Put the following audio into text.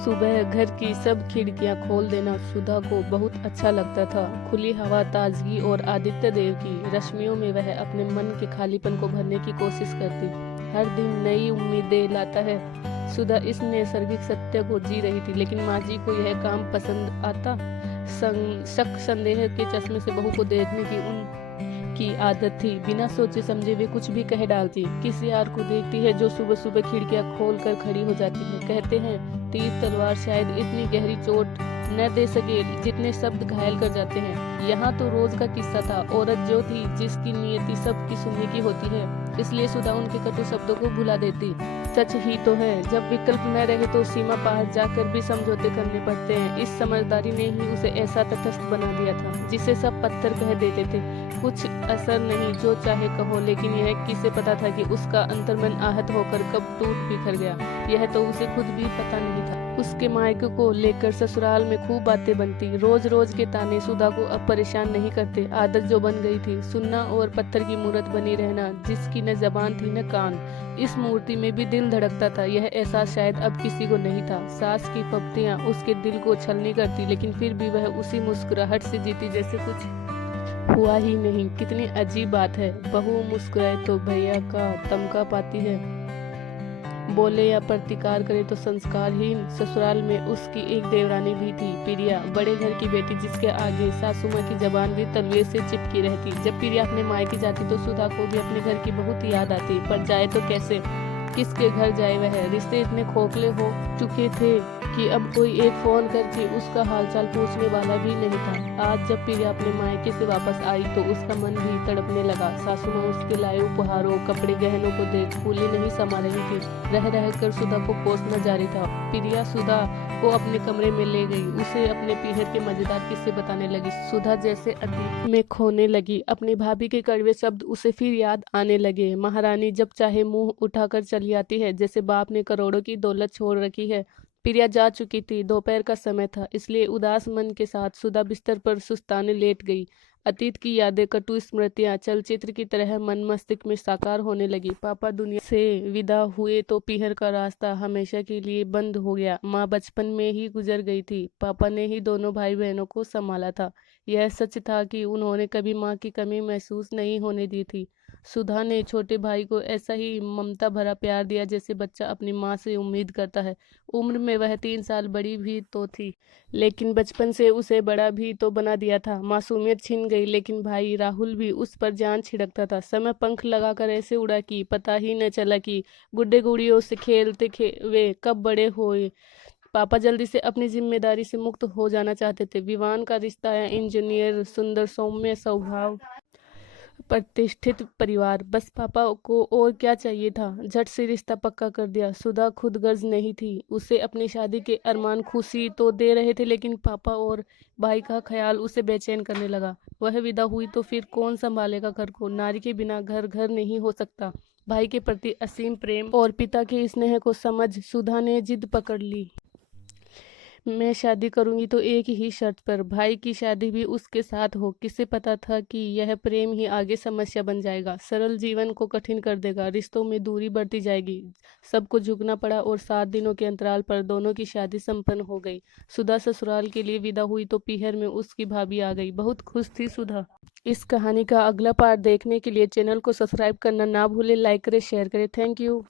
सुबह घर की सब खिड़कियां खोल देना सुधा को बहुत अच्छा लगता था। खुली हवा, ताजगी और आदित्य देव की रश्मियों में वह अपने मन के खालीपन को भरने की कोशिश करती। हर दिन नई उम्मीदें लाता है। सुधा इस नैसर्गिक सत्य को जी रही थी, लेकिन माँ जी को यह काम पसंद आता। शक संदेह के चश्मे से बहू को देखने की उनकी आदत थी। बिना सोचे समझे वे कुछ भी कह डालती। किस यार को देखती है जो सुबह सुबह खिड़कियां खोल कर खड़ी हो जाती है। कहते हैं तीर तलवार शायद इतनी गहरी चोट न दे सके जितने शब्द घायल कर जाते हैं। यहाँ तो रोज का किस्सा था। औरत जो थी जिसकी नियति सबकी सुनने की होती है, इसलिए सुधा उनके कटु शब्दों को भुला देती। सच ही तो है, जब विकल्प न रहे तो सीमा पार जाकर भी समझौते करने पड़ते हैं। इस समझदारी ने ही उसे ऐसा तटस्थ बना दिया था जिसे सब पत्थर कह देते थे। कुछ असर नहीं, जो चाहे कहो, लेकिन यह किसे पता था कि उसका अंतर्मन आहत होकर कब टूट बिखर गया। यह तो उसे खुद भी पता नहीं था। उसके मायके को लेकर ससुराल में खूब बातें बनती। रोज रोज के ताने सुधा को अब परेशान नहीं करते। आदत जो बन गई थी, सुनना और पत्थर की मूरत बनी रहना, जिसकी न जबान थी न कान। इस मूर्ति में भी दिल धड़कता था। यह एहसास शायद अब किसी को नहीं था। सास की पपतियां उसके दिल को छलनी करती, लेकिन फिर भी वह उसी मुस्कुराहट से जीती जैसे कुछ हुआ ही नहीं। कितनी अजीब बात है, बहू मुस्कुराए तो भैया का तमका पाती है, बोले या प्रतिकार करे तो संस्कारहीन। ससुराल में उसकी एक देवरानी भी थी, प्रिया, बड़े घर की बेटी, जिसके आगे सासू माँ की जबान भी तलवे से चिपकी रहती। जब प्रिया अपने मायके जाती तो सुधा को भी अपने घर की बहुत याद आती, पर जाए तो कैसे, किसके घर जाए। वह रिश्ते इतने खोखले हो चुके थे कि अब कोई एक फोन करके उसका हालचाल पूछने वाला भी नहीं था। आज जब प्रिया अपने मायके से वापस आई तो उसका मन भी तड़पने लगा। सासू माँ उसके लाए उपहारों, कपड़े, गहनों को देख फूली नहीं समा रही थी। रह रह कर सुधा को कोसना जारी था। प्रिया सुधा को अपने कमरे में ले गई, उसे अपने पीहर के मजेदार किस्से बताने लगी। सुधा जैसे अतीत में खोने लगी। अपनी भाभी के कड़वे शब्द उसे फिर याद आने लगे। महारानी जब चाहे मुंह उठाकर चली आती है, जैसे बाप ने करोड़ों की दौलत छोड़ रखी है। प्रिया जा चुकी थी। दोपहर का समय था, इसलिए उदास मन के साथ सुधा बिस्तर पर सुस्ताने लेट गई। अतीत की यादें, कटु स्मृतियां चलचित्र की तरह मन मस्तिष्क में साकार होने लगी। पापा दुनिया से विदा हुए तो पीहर का रास्ता हमेशा के लिए बंद हो गया। माँ बचपन में ही गुजर गई थी। पापा ने ही दोनों भाई बहनों को संभाला था। यह सच था कि उन्होंने कभी माँ की कमी महसूस नहीं होने दी थी। सुधा ने छोटे भाई को ऐसा ही ममता भरा प्यार दिया जैसे बच्चा अपनी माँ से उम्मीद करता है। उम्र में वह 3 साल बड़ी भी तो थी, लेकिन बचपन से उसे बड़ा भी तो बना दिया था। मासूमियत छिन गई, लेकिन भाई राहुल भी उस पर जान छिड़कता था। समय पंख लगाकर ऐसे उड़ा कि पता ही न चला कि गुड्डे गुड़ियों से खेलते वे कब बड़े हुए। पापा जल्दी से अपनी जिम्मेदारी से मुक्त हो जाना चाहते थे। विवान का रिश्ता या इंजीनियर, सुंदर सौम्य स्वभाव, प्रतिष्ठित परिवार, बस पापा को और क्या चाहिए था। झट से रिश्ता पक्का कर दिया। सुधा खुद गर्ज नहीं थी। उसे अपनी शादी के अरमान खुशी तो दे रहे थे, लेकिन पापा और भाई का ख्याल उसे बेचैन करने लगा। वह विदा हुई तो फिर कौन संभालेगा घर को। नारी के बिना घर घर नहीं हो सकता। भाई के प्रति असीम प्रेम और पिता के स्नेह को समझ सुधा ने जिद पकड़ ली। मैं शादी करूंगी तो एक ही शर्त पर, भाई की शादी भी उसके साथ हो। किसे पता था कि यह प्रेम ही आगे समस्या बन जाएगा, सरल जीवन को कठिन कर देगा, रिश्तों में दूरी बढ़ती जाएगी। सबको झुकना पड़ा और 7 दिनों के अंतराल पर दोनों की शादी संपन्न हो गई। सुधा ससुराल के लिए विदा हुई तो पीहर में उसकी भाभी आ गई। बहुत खुश थी सुधा। इस कहानी का अगला पार्ट देखने के लिए चैनल को सब्सक्राइब करना ना भूले, लाइक करें, शेयर करें। Thank you.